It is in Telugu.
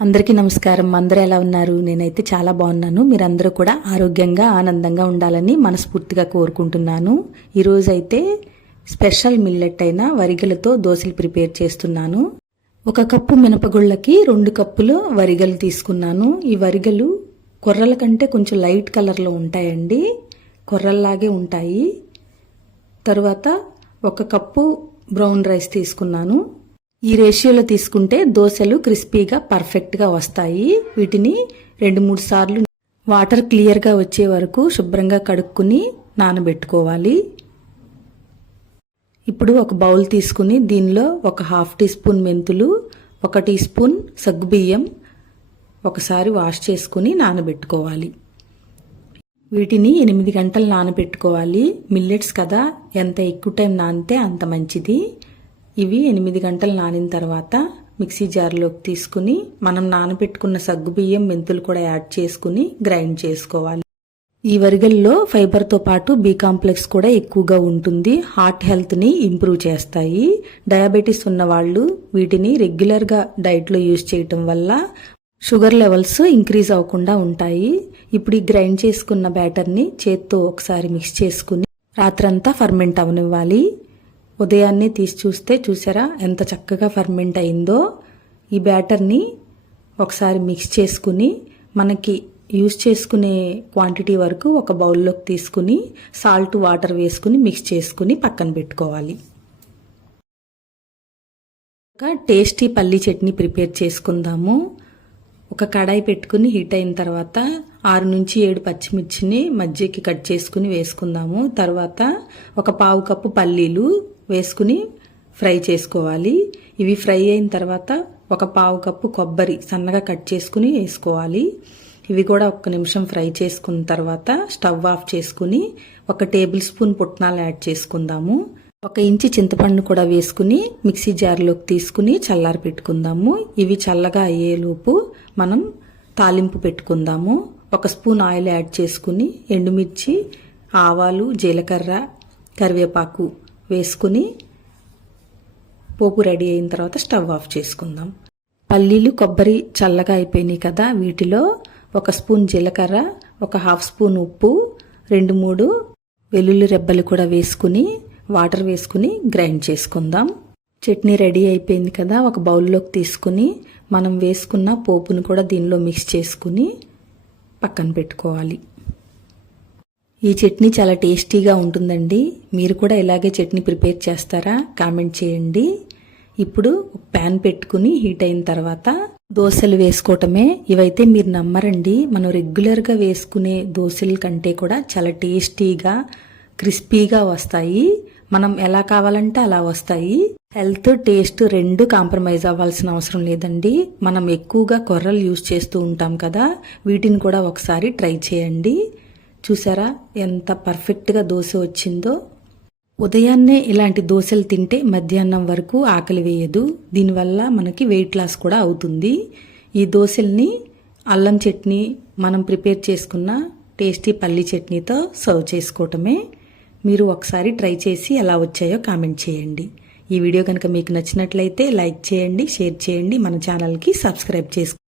అందరికీ నమస్కారం. అందరూ ఎలా ఉన్నారు? నేనైతే చాలా బాగున్నాను. మీరందరూ కూడా ఆరోగ్యంగా ఆనందంగా ఉండాలని మనస్ఫూర్తిగా కోరుకుంటున్నాను. ఈరోజు అయితే స్పెషల్ మిల్లెట్ అయిన వరిగలతో దోశలు ప్రిపేర్ చేస్తున్నాను. 1 కప్పు మినపగుళ్ళకి 2 కప్పులు వరిగలు తీసుకున్నాను. ఈ వరిగలు కొర్రల కంటే కొంచెం లైట్ కలర్లో ఉంటాయండి, కొర్రల్లాగే ఉంటాయి. తర్వాత 1 కప్పు బ్రౌన్ రైస్ తీసుకున్నాను. ఈ రేషియోలో తీసుకుంటే దోశలు క్రిస్పీగా పర్ఫెక్ట్గా వస్తాయి. వీటిని 2-3 సార్లు వాటర్ క్లియర్గా వచ్చే వరకు శుభ్రంగా కడుక్కుని నానబెట్టుకోవాలి. ఇప్పుడు ఒక బౌల్ తీసుకుని దీనిలో 1/2 టీ స్పూన్ మెంతులు, 1 టీ స్పూన్ సగ్గుబియ్యం ఒకసారి వాష్ చేసుకుని నానబెట్టుకోవాలి. వీటిని 8 గంటలు నానబెట్టుకోవాలి. మిల్లెట్స్ కదా, ఎంత ఎక్కువ టైం నానితే అంత మంచిది. ఇవి 8 గంటలు నానిన తర్వాత మిక్సీ జార్లోకి తీసుకుని మనం నానబెట్టుకున్న సగ్గుబియ్యం, మెంతులు కూడా యాడ్ చేసుకుని గ్రైండ్ చేసుకోవాలి. ఈ వరిగల్లో ఫైబర్తో పాటు బి కాంప్లెక్స్ కూడా ఎక్కువగా ఉంటుంది. హార్ట్ హెల్త్ని ఇంప్రూవ్ చేస్తాయి. డయాబెటీస్ ఉన్న వాళ్ళు వీటిని రెగ్యులర్గా డైట్లో యూజ్ చేయటం వల్ల షుగర్ లెవెల్స్ ఇంక్రీజ్ అవ్వకుండా ఉంటాయి. ఇప్పుడు ఈ గ్రైండ్ చేసుకున్న బ్యాటర్ని చేత్తో ఒకసారి మిక్స్ చేసుకుని రాత్రంతా ఫర్మెంట్ అవనివ్వాలి. ఉదయాన్నే తీసి చూస్తే చూసారా ఎంత చక్కగా ఫర్మెంట్ అయిందో. ఈ బ్యాటర్ని ఒకసారి మిక్స్ చేసుకుని మనకి యూజ్ చేసుకునే క్వాంటిటీ వరకు ఒక బౌల్లోకి తీసుకుని సాల్ట్, వాటర్ వేసుకుని మిక్స్ చేసుకుని పక్కన పెట్టుకోవాలి. ఒక టేస్టీ పల్లీ చట్నీ ప్రిపేర్ చేసుకుందాము. ఒక కడాయి పెట్టుకుని హీట్ అయిన తర్వాత 6 నుంచి 7 పచ్చిమిర్చిని మధ్యకి కట్ చేసుకుని వేసుకుందాము. తర్వాత 1/4 కప్పు పల్లీలు వేసుకుని ఫ్రై చేసుకోవాలి. ఇవి ఫ్రై అయిన తర్వాత 1/4 కప్పు కొబ్బరి సన్నగా కట్ చేసుకుని వేసుకోవాలి. ఇవి కూడా 1 నిమిషం ఫ్రై చేసుకున్న తర్వాత స్టవ్ ఆఫ్ చేసుకుని 1 టేబుల్ స్పూన్ పుట్నాలు యాడ్ చేసుకుందాము. 1 ఇంచు చింతపండు కూడా వేసుకుని మిక్సీ జార్లోకి తీసుకుని చల్లారి పెట్టుకుందాము. ఇవి చల్లగా అయ్యేలోపు మనం తాలింపు పెట్టుకుందాము. 1 స్పూన్ ఆయిల్ యాడ్ చేసుకుని ఎండుమిర్చి, ఆవాలు, జీలకర్ర, కరివేపాకు వేసుకుని పోపు రెడీ అయిన తర్వాత స్టవ్ ఆఫ్ చేసుకుందాం. పల్లీలు, కొబ్బరి చల్లగా అయిపోయినాయి కదా, వీటిలో 1 స్పూన్ జీలకర్ర, 1/2 స్పూన్ ఉప్పు, 2-3 వెల్లుల్లి రెబ్బలు కూడా వేసుకుని వాటర్ వేసుకుని గ్రైండ్ చేసుకుందాం. చట్నీ రెడీ అయిపోయింది కదా, ఒక బౌల్లోకి తీసుకుని మనం వేసుకున్న పోపును కూడా దీనిలో మిక్స్ చేసుకుని పక్కన పెట్టుకోవాలి. ఈ చట్నీ చాలా టేస్టీగా ఉంటుందండి. మీరు కూడా ఇలాగే చట్నీ ప్రిపేర్ చేస్తారా? కామెంట్ చేయండి. ఇప్పుడు ప్యాన్ పెట్టుకుని హీట్ అయిన తర్వాత దోశలు వేసుకోవటమే. ఇవైతే మీరు నమ్మరండి, మనం రెగ్యులర్గా వేసుకునే దోశల కంటే కూడా చాలా టేస్టీగా క్రిస్పీగా వస్తాయి. మనం ఎలా కావాలంటే అలా వస్తాయి. హెల్త్, టేస్ట్ 2 కాంప్రమైజ్ అవ్వాల్సిన అవసరం లేదండి. మనం ఎక్కువగా కొర్రలు యూజ్ చేస్తూ ఉంటాం కదా, వీటిని కూడా ఒకసారి ట్రై చేయండి. చూసారా ఎంత పర్ఫెక్ట్గా దోశ వచ్చిందో. ఉదయాన్నే ఇలాంటి దోశలు తింటే మధ్యాహ్నం వరకు ఆకలి వేయదు. దీనివల్ల మనకి వెయిట్ లాస్ కూడా అవుతుంది. ఈ దోశల్ని అల్లం చట్నీ, మనం ప్రిపేర్ చేసుకున్న టేస్టీ పల్లీ చట్నీతో సర్వ్ చేసుకోవటమే. మీరు ఒకసారి ట్రై చేసి ఎలా వచ్చాయో కామెంట్ చేయండి. ఈ వీడియో కనుక మీకు నచ్చినట్లయితే లైక్ చేయండి, షేర్ చేయండి, మన ఛానల్కి సబ్స్క్రైబ్ చేసుకోండి.